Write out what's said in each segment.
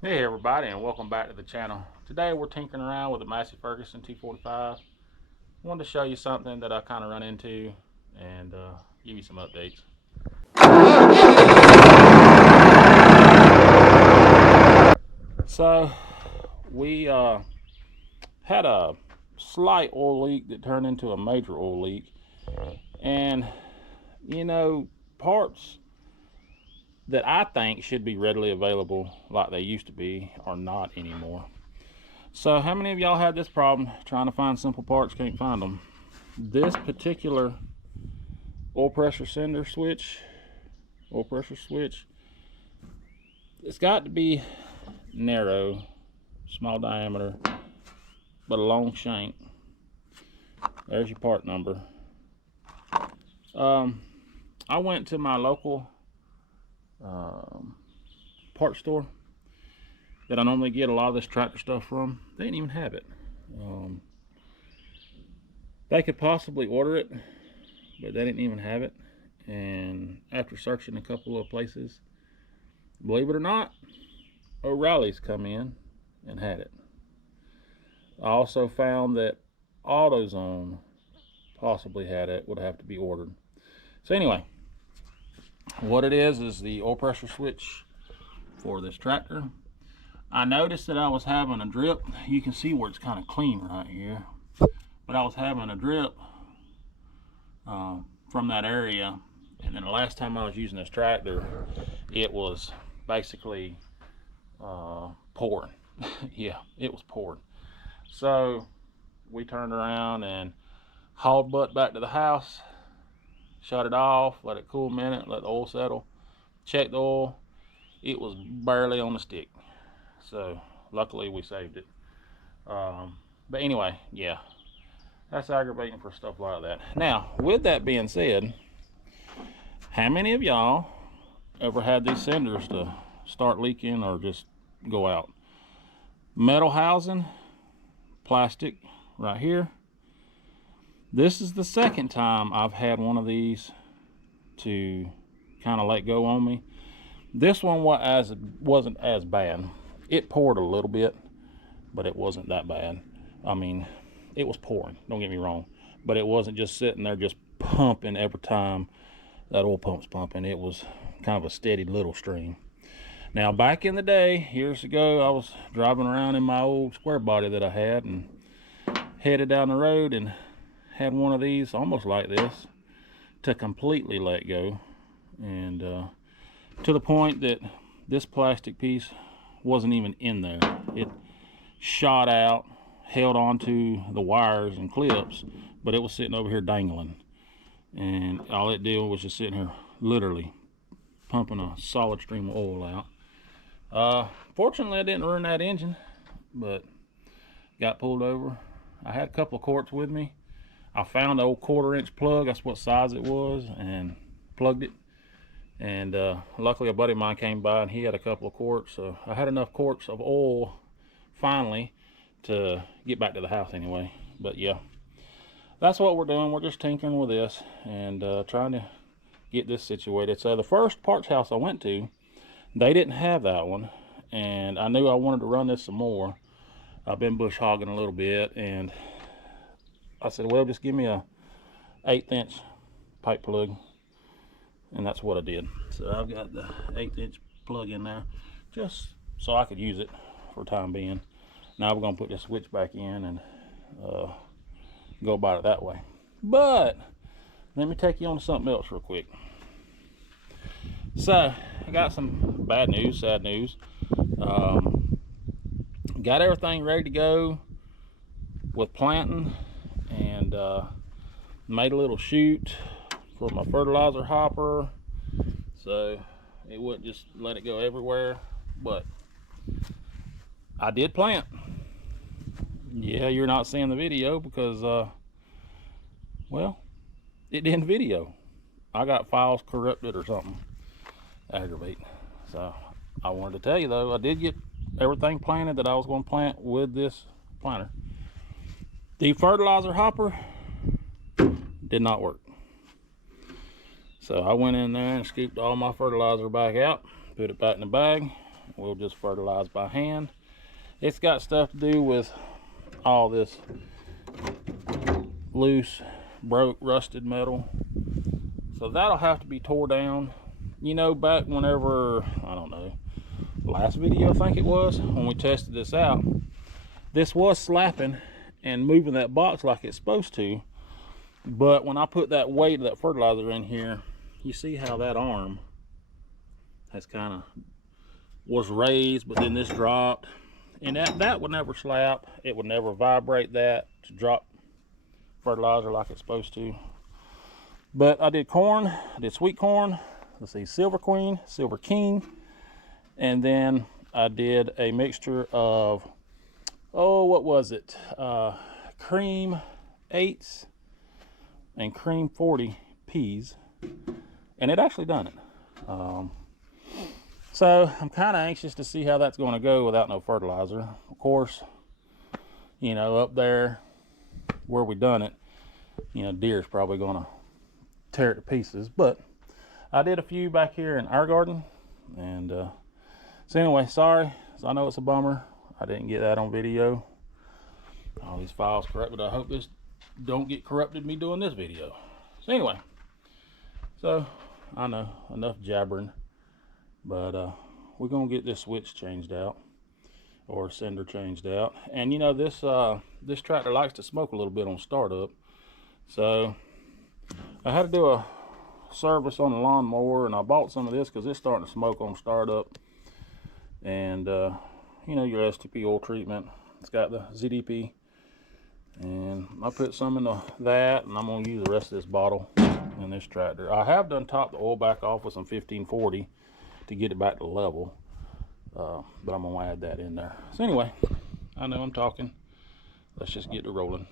Hey everybody, and welcome back to the channel. Today we're tinkering around with the Massey Ferguson 245. I wanted to show you something that I kind of run into and give you some updates. So we had a slight oil leak that turned into a major oil leak, and parts that I think should be readily available like they used to be are not anymore. So how many of y'all had this problem trying to find simple parts, can't find them? This particular oil pressure switch, it's got to be narrow, small diameter, but a long shank. There's your part number. I went to my local part store that I normally get a lot of this tractor stuff from. They didn't even have it. They could possibly order it, but they didn't even have it. And after searching a couple of places, believe it or not, O'Reilly's come in and had it. I also found that AutoZone possibly had it, would have to be ordered. So anyway, what it is the oil pressure switch for this tractor. I noticed that I was having a drip. You can see where it's kind of clean right here, but I was having a drip from that area. And then the last time I was using this tractor, it was basically pouring. Yeah, it was pouring. So we turned around and hauled butt back to the house, shut it off, let it cool a minute, let the oil settle, checked the oil. It was barely on the stick. So luckily we saved it. But anyway, yeah, that's aggravating for stuff like that. Now, with that being said, how many of y'all ever had these cinders to start leaking or just go out? Metal housing, plastic right here. This is the second time I've had one of these to kind of let go on me. This one wasn't as bad. It poured a little bit, but it wasn't that bad. I mean, it was pouring, don't get me wrong, but it wasn't just sitting there just pumping every time that oil pump's pumping. It was kind of a steady little stream. Now, back in the day, years ago, I was driving around in my old square body that I had and headed down the road and had one of these almost like this to completely let go, and to the point that this plastic piece wasn't even in there. It shot out, held onto the wires and clips, but it was sitting over here dangling, and all it did was just sitting here literally pumping a solid stream of oil out. Fortunately I didn't ruin that engine, but got pulled over. I had a couple of quarts with me. I found an old 1/4-inch plug, that's what size it was, and plugged it. And luckily a buddy of mine came by and he had a couple of quarts, so I had enough quarts of oil finally to get back to the house anyway. But yeah, that's what we're doing. We're just tinkering with this and trying to get this situated. So the first parts house I went to, they didn't have that one, and I knew I wanted to run this some more. I've been bush hogging a little bit, and I said, well, just give me a 1/8-inch pipe plug, and that's what I did. So I've got the 1/8-inch plug in there just so I could use it for the time being. Now we're gonna put this switch back in and go about it that way. But let me take you on to something else real quick. So I got some bad news, sad news. Got everything ready to go with planting, and made a little chute for my fertilizer hopper so it wouldn't just let it go everywhere. But I did plant. Yeah, you're not seeing the video because well, it didn't video. I got files corrupted or something. Aggravate. So I wanted to tell you though, I did get everything planted that I was going to plant with this planter. The fertilizer hopper did not work. So I went in there and scooped all my fertilizer back out, put it back in the bag, we'll just fertilize by hand. It's got stuff to do with all this loose, broke, rusted metal. So that'll have to be tore down. You know, back whenever, I don't know, last video I think it was, when we tested this out, this was slapping and moving that box like it's supposed to. But when I put that weight of that fertilizer in here, you see how that arm has kind of was raised, but then this dropped. And that would never slap. It would never vibrate that to drop fertilizer like it's supposed to. But I did corn, I did sweet corn, let's see, Silver Queen, Silver King, and then I did a mixture of, oh, what was it? Cream 8s and Cream 40 peas, and it actually done it. So I'm kind of anxious to see how that's going to go without no fertilizer. Of course, you know, up there where we done it, you know, deer's probably going to tear it to pieces. But I did a few back here in our garden, and so anyway, sorry. So I know it's a bummer I didn't get that on video. All these files corrupted. I hope this don't get corrupted me doing this video. So anyway, so I know enough jabbering. But we're gonna get this switch changed out, or sender changed out. And you know, this tractor likes to smoke a little bit on startup, so I had to do a service on the lawnmower, and I bought some of this because it's starting to smoke on startup. And you know, your STP oil treatment, it's got the ZDP, and I put some in that, and I'm gonna use the rest of this bottle in this tractor. I have done top the oil back off with some 1540 to get it back to level, but I'm gonna add that in there. So anyway, I know I'm talking, let's just get to rolling.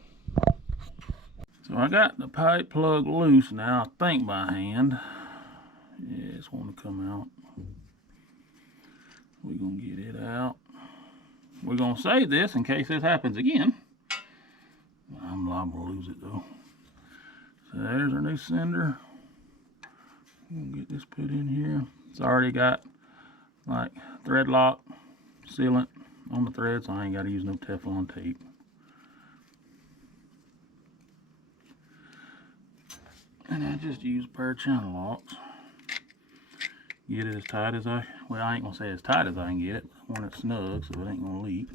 So I got the pipe plug loose now, I think by hand. Yeah, it's wanting to come out. We're gonna get it out. We're gonna save this in case this happens again. I'm liable to lose it though. So there's our new sender. We'll get this put in here. It's already got like thread lock sealant on the thread, so I ain't got to use no Teflon tape. And I just use a pair of channel locks. Get it as tight as well, I ain't gonna say as tight as I can get it, but I want it snug so it ain't gonna leak.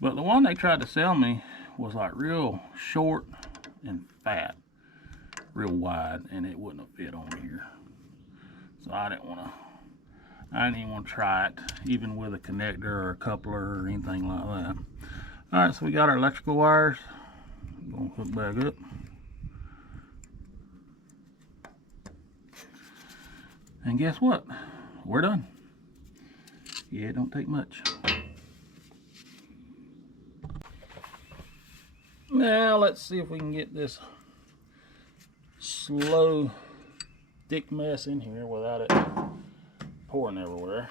But the one they tried to sell me was like real short and fat, real wide, and it wouldn't have fit on here. So I didn't even want to try it, even with a connector or a coupler or anything like that. All right, so we got our electrical wires. I'm gonna hook back up. And guess what? We're done. Yeah, it don't take much. Now let's see if we can get this slow, thick mess in here without it pouring everywhere.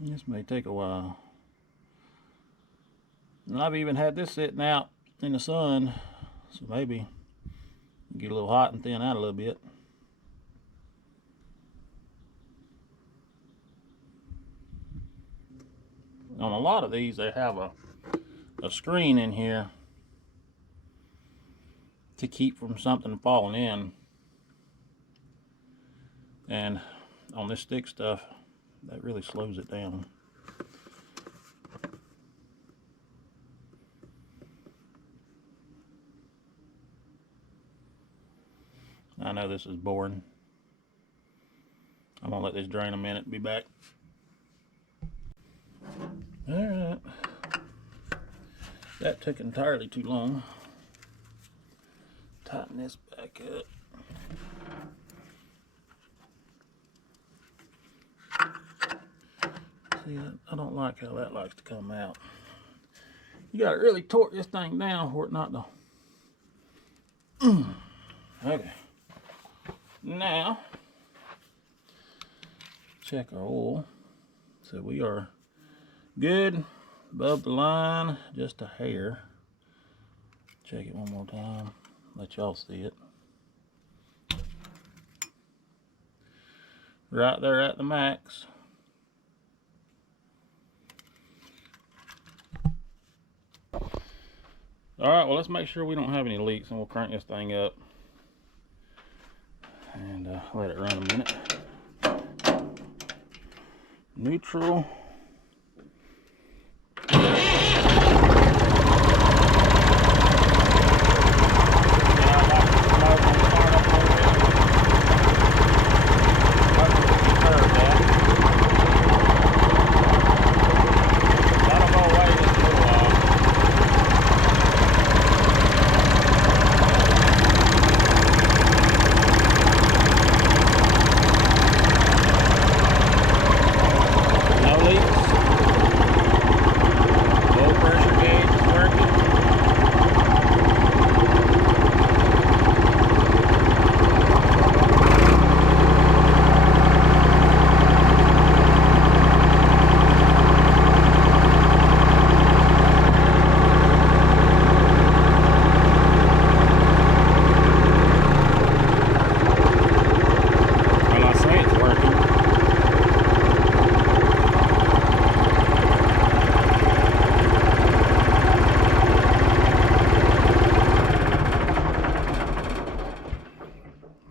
This may take a while. And I've even had this sitting out in the sun, so maybe get a little hot and thin out a little bit. On a lot of these, they have a screen in here to keep from something falling in. And on this thick stuff, that really slows it down. I know this is boring. I'm gonna let this drain a minute, be back. Alright. That took entirely too long. Tighten this back up. See, I don't like how that likes to come out. You gotta really torque this thing down for it not to Okay. Now, check our oil. So we are good, above the line, just a hair. Check it one more time, let y'all see it. Right there at the max. All right, well, let's make sure we don't have any leaks, and we'll crank this thing up and let it run a minute. Neutral.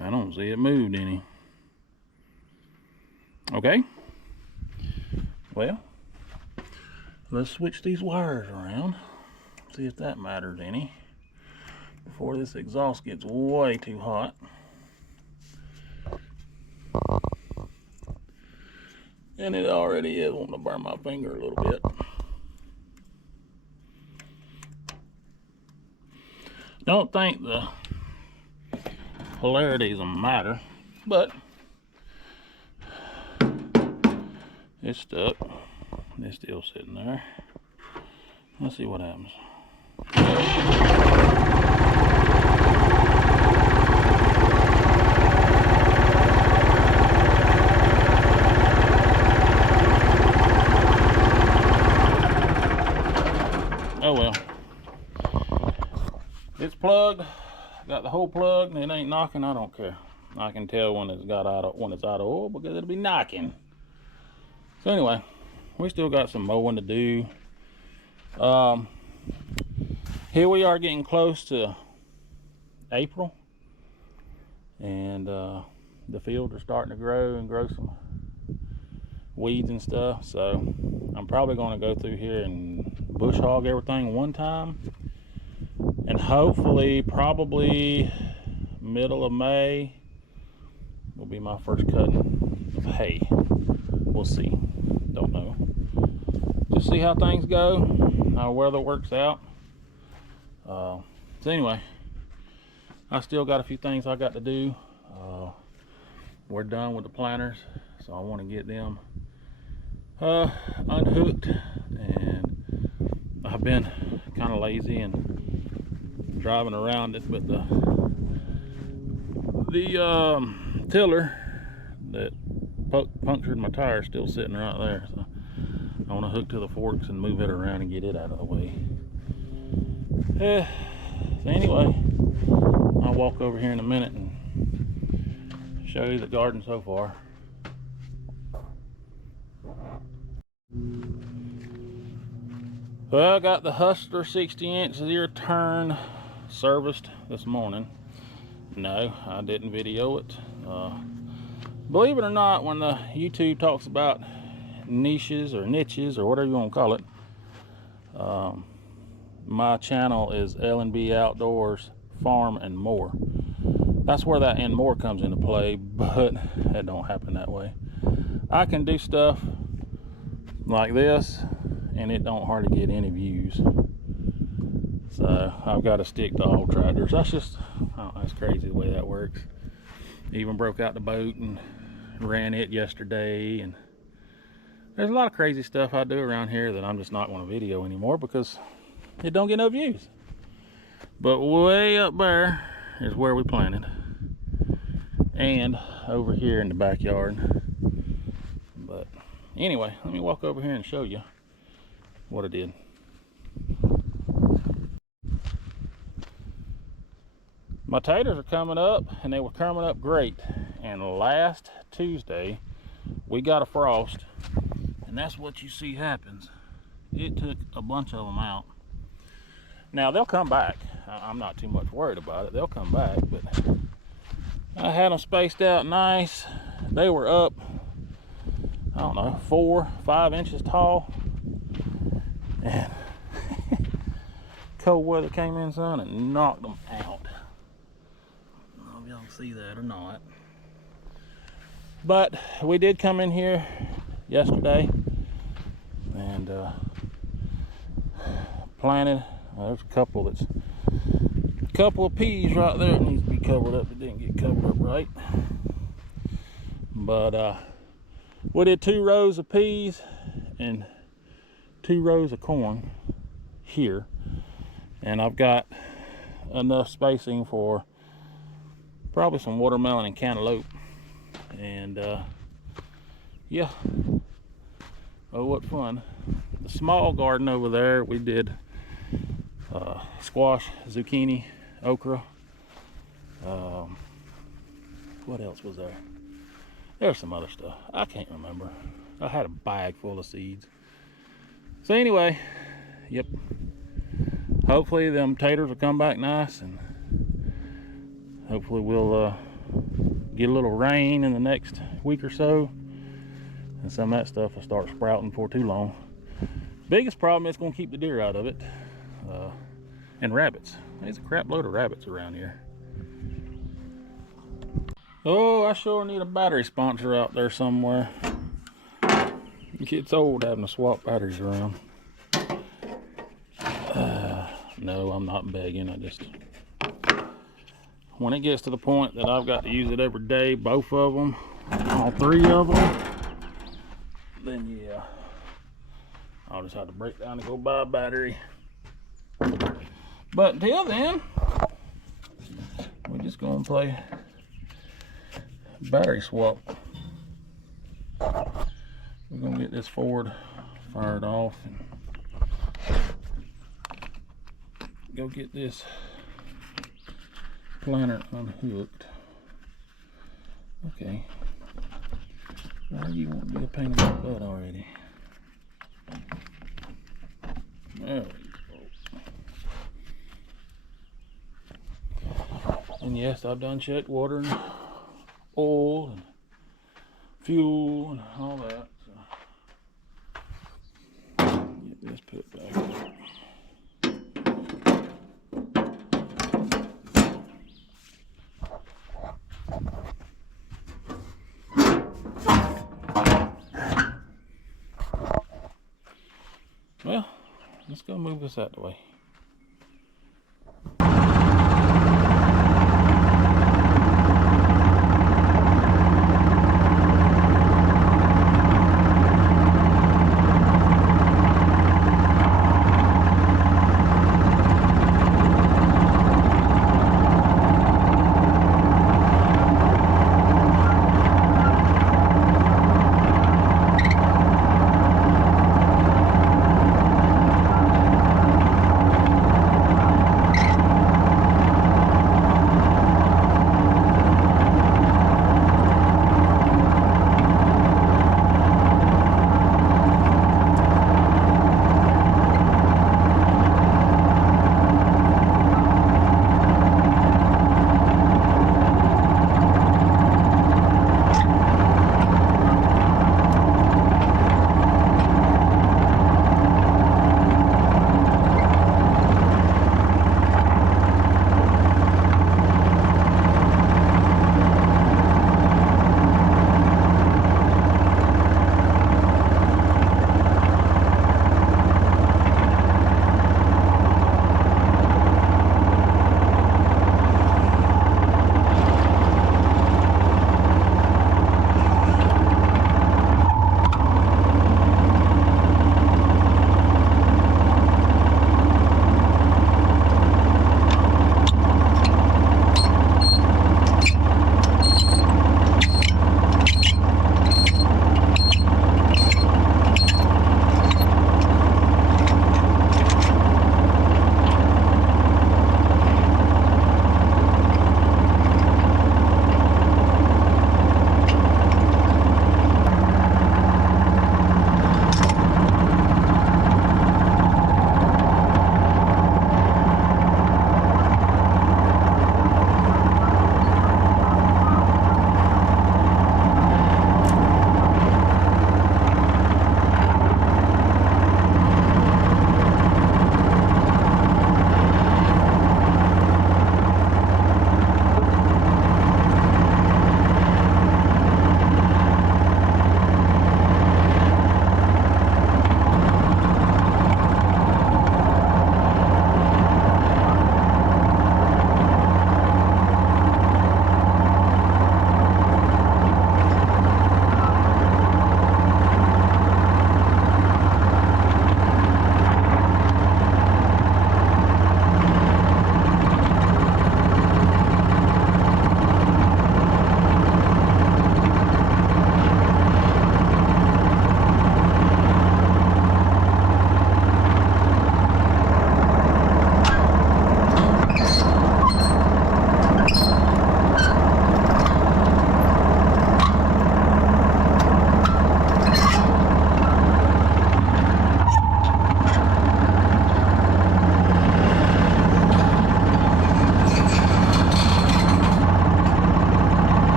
I don't see it moved any. Okay. Well, let's switch these wires around. See if that matters any before this exhaust gets way too hot. And it already is wanting to burn my finger a little bit. Don't think the polarity is a matter, but it's stuck. It's still sitting there. Let's see what happens. Oh well. It's plugged. Got the hole plugged and it ain't knocking. I don't care. I can tell when it's out of oil because it'll be knocking. So anyway, we still got some mowing to do. Here we are getting close to April, and the fields are starting to grow some weeds and stuff. So I'm probably going to go through here and bush hog everything one time, and hopefully probably middle of May will be my first cutting of hay. We'll see. Don't know. Just see how things go, how weather works out. So anyway, I still got a few things I got to do. We're done with the planters, so I want to get them unhooked, and I've been kind of lazy and driving around it, but the tiller that punctured my tire is still sitting right there, so I want to hook to the forks and move it around and get it out of the way. So anyway, I'll walk over here in a minute and show you the garden so far. Well, I got the Hustler 60-inch zero turn serviced this morning. No, I didn't video it. Believe it or not, when the YouTube talks about niches or whatever you want to call it, my channel is L&B Outdoors, Farm and More. That's where that and more comes into play, but it don't happen that way. I can do stuff like this and it don't hardly get any views. So I've got to stick to all tractors. That's just, oh, that's crazy the way that works. Even broke out the boat and ran it yesterday, and there's a lot of crazy stuff I do around here that I'm just not going to video anymore because it don't get no views. But way up there is where we planted, and over here in the backyard. But anyway, let me walk over here and show you what I did. My taters are coming up, and they were coming up great. And last Tuesday, we got a frost, and that's what you see happens. It took a bunch of them out. Now they'll come back. I'm not too much worried about it. They'll come back, but I had them spaced out nice. They were up, I don't know, 4, 5 inches tall. And cold weather came in, son, and knocked them out. I don't know if y'all can see that or not. But we did come in here yesterday and planted. There's a couple of peas right there that needs to be covered up. It didn't get covered up right. But we did 2 rows of peas and 2 rows of corn here, and I've got enough spacing for probably some watermelon and cantaloupe. And yeah, oh, what fun. The small garden over there, we did squash, zucchini, okra. What else was there? There's some other stuff. I can't remember. I had a bag full of seeds. So anyway, yep. Hopefully them taters will come back nice, and hopefully we'll get a little rain in the next week or so, and some of that stuff will start sprouting before too long. Biggest problem is going to keep the deer out of it, and rabbits. There's a crap load of rabbits around here. Oh, I sure need a battery sponsor out there somewhere. It gets old having to swap batteries around. No, I'm not begging. I just, when it gets to the point that I've got to use it every day, both of them, all 3 of them, then yeah, I'll just have to break down and go buy a battery. But until then, we're just gonna play battery swap. We're gonna get this Ford fired off and go get this planter unhooked. Okay. Why do you want to be a pain in my butt already? There we go. And yes, I've done checked water and oil and fuel and all that. So get this put back in. Well, let's go move this out of the way.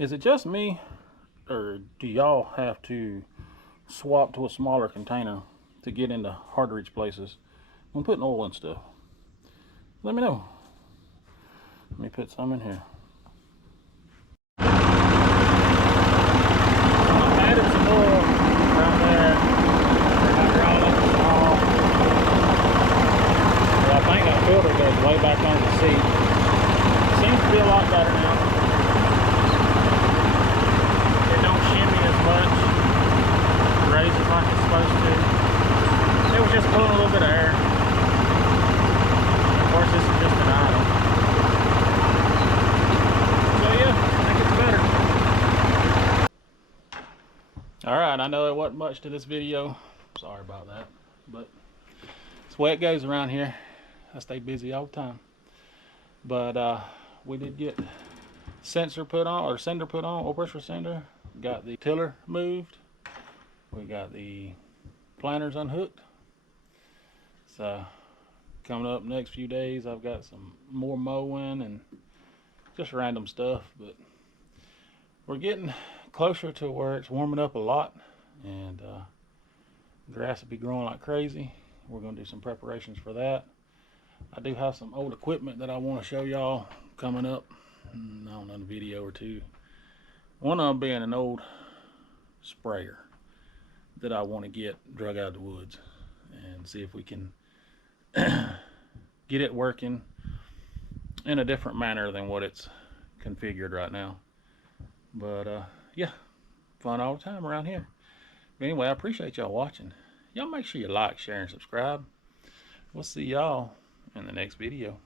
Is it just me, or do y'all have to swap to a smaller container to get into hard to reach places when putting oil and stuff? Let me know. Let me put some in here. I added some oil right there for my hydraulic small. Well, I think that filter goes way back on the seat. Seems to be a lot better now. It don't shimmy as much. Raises like it's supposed to. It was just pulling a little bit of air. Of course, this is just an idle. So yeah, I think it's better. Alright, I know there wasn't much to this video. Sorry about that. But it's the way it goes around here. I stay busy all the time. But we did get sensor put on, or sender put on, oil pressure sender. Got the tiller moved. We got the planters unhooked. So coming up next few days, I've got some more mowing and just random stuff, but we're getting closer to where it's warming up a lot, and grass will be growing like crazy. We're going to do some preparations for that. I do have some old equipment that I want to show y'all coming up. I don't know, in a video or two. One of them being an old sprayer that I want to get drug out of the woods and see if we can get it working in a different manner than what it's configured right now. But yeah, fun all the time around here. But anyway, I appreciate y'all watching. Y'all make sure you like, share, and subscribe. We'll see y'all in the next video.